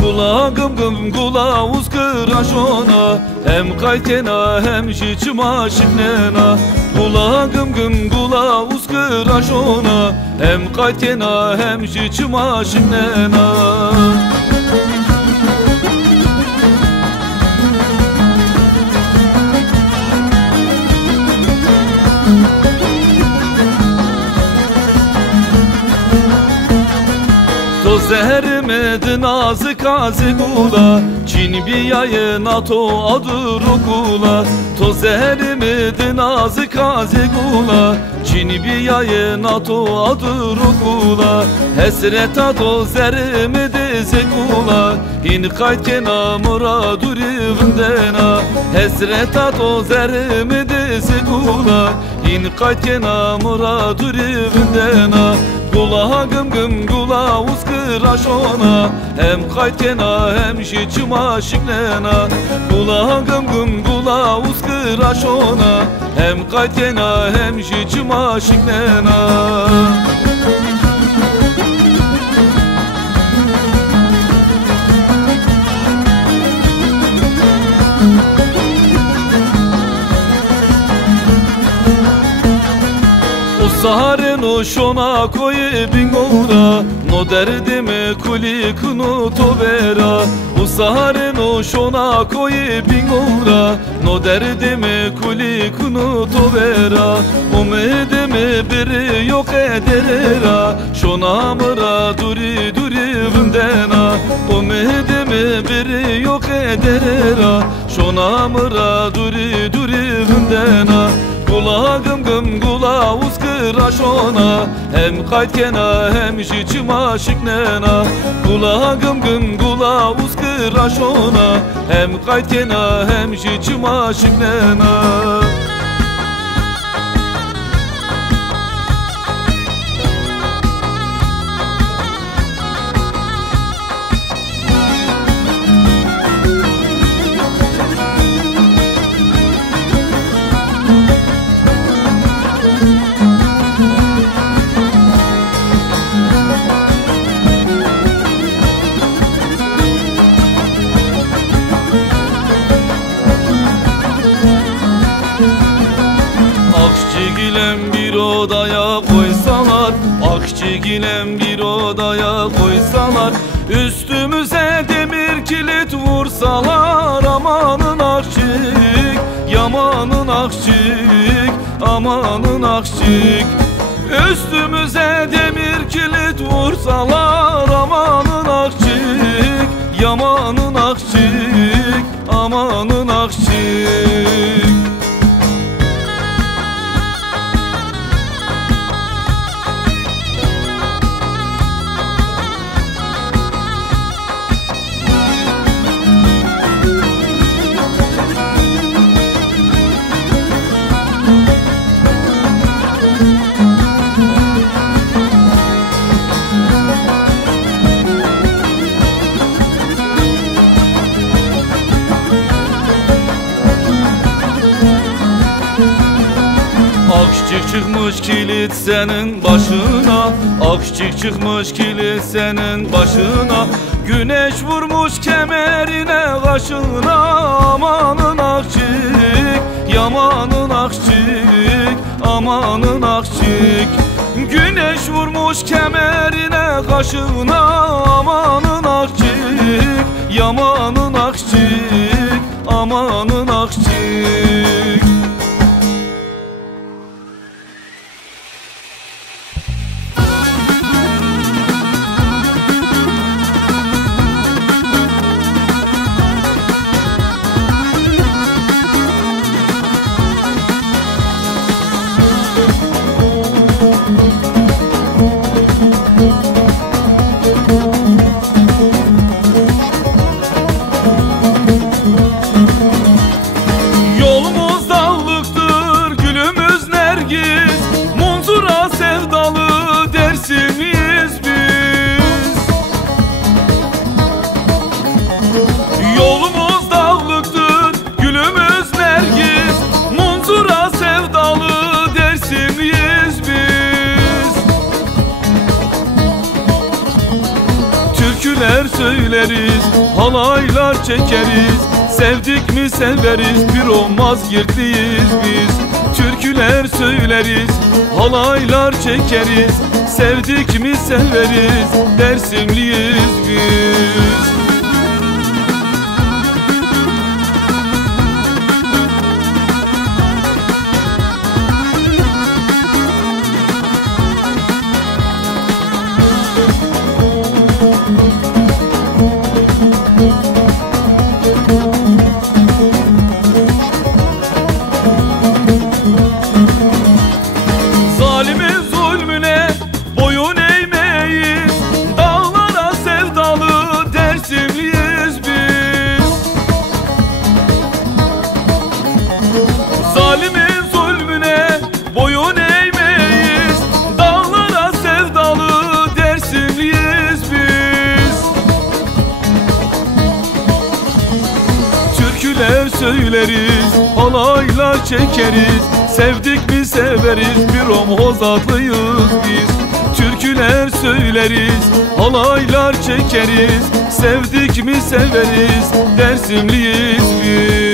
Gula gım gım gula uzkıraşona, hem kaytena hem jiçma şiknena. Gula gım gım gula uzkıraşona, hem kaytena hem jiçma şiknena. To zehrimedi nazı kazi gula, Çin biyayı nato adı rukula. To zehrimedi nazı kazi gula, Çin biyayı nato adı rukula. Hesret ato zehrimedi zekula, İn kaytkena muraduri vindena. Hesret ato zehrimedi zekula, İn kaytkena muraduri vindena. Gula gım gım gula uzkıraşona, hem kaytkena hem jiçma şiknena. Gula gım gım gula uzkıraşona, hem kaytkena hem jiçma şiknena. Saharin o şona koyi bingora, no derdimi kuli kunu tovera. O saharin o şona koyi bingora, no derdimi kuli kunu tovera. Umidimi biri yok ederera, şona mıra duri duri vindena. Umidimi biri yok ederera, şona mıra duri duri vindena. Gula gım gım gula uzkıraşona, hem kaytkena hem jiçma şiknena. Gula gım gım gula uzkıraşona, hem kaytkena hem jiçma şiknena. Akçigilem bir odaya koysalar, Akçigilem bir odaya koysalar, üstümüze demir kilit vursalar. Amanın akçik, yamanın akçik, amanın akçik. Üstümüze demir kilit vursalar. Amanın akçik, yamanın akçik, amanın akçik. Akçık çıkmış kilit senin başına, Akçık çıkmış kilit senin başına. Güneş vurmuş kemerine kaşına. Amanın akçık, yamanın akçık, amanın akçık. Güneş vurmuş kemerine kaşına. Amanın akçık, yamanın akçık, amanın akçık. Türküler söyleriz, halaylar çekeriz. Sevdik mi severiz, bir olmaz girdiyiz biz. Türküler söyleriz, halaylar çekeriz. Sevdik mi severiz, Dersimliyiz biz. Zalimin zulmüne boyun eğmeyiz, dağlara sevdalı Dersimliyiz biz. Zalimin zulmüne boyun eğmeyiz, dağlara sevdalı Dersimliyiz biz. Türküler söyleriz, halaylar çekeriz. Sevdik mi severiz, bir omhozadlıyız biz. Türküler söyleriz, halaylar çekeriz. Sevdik mi severiz, Dersimliyiz biz.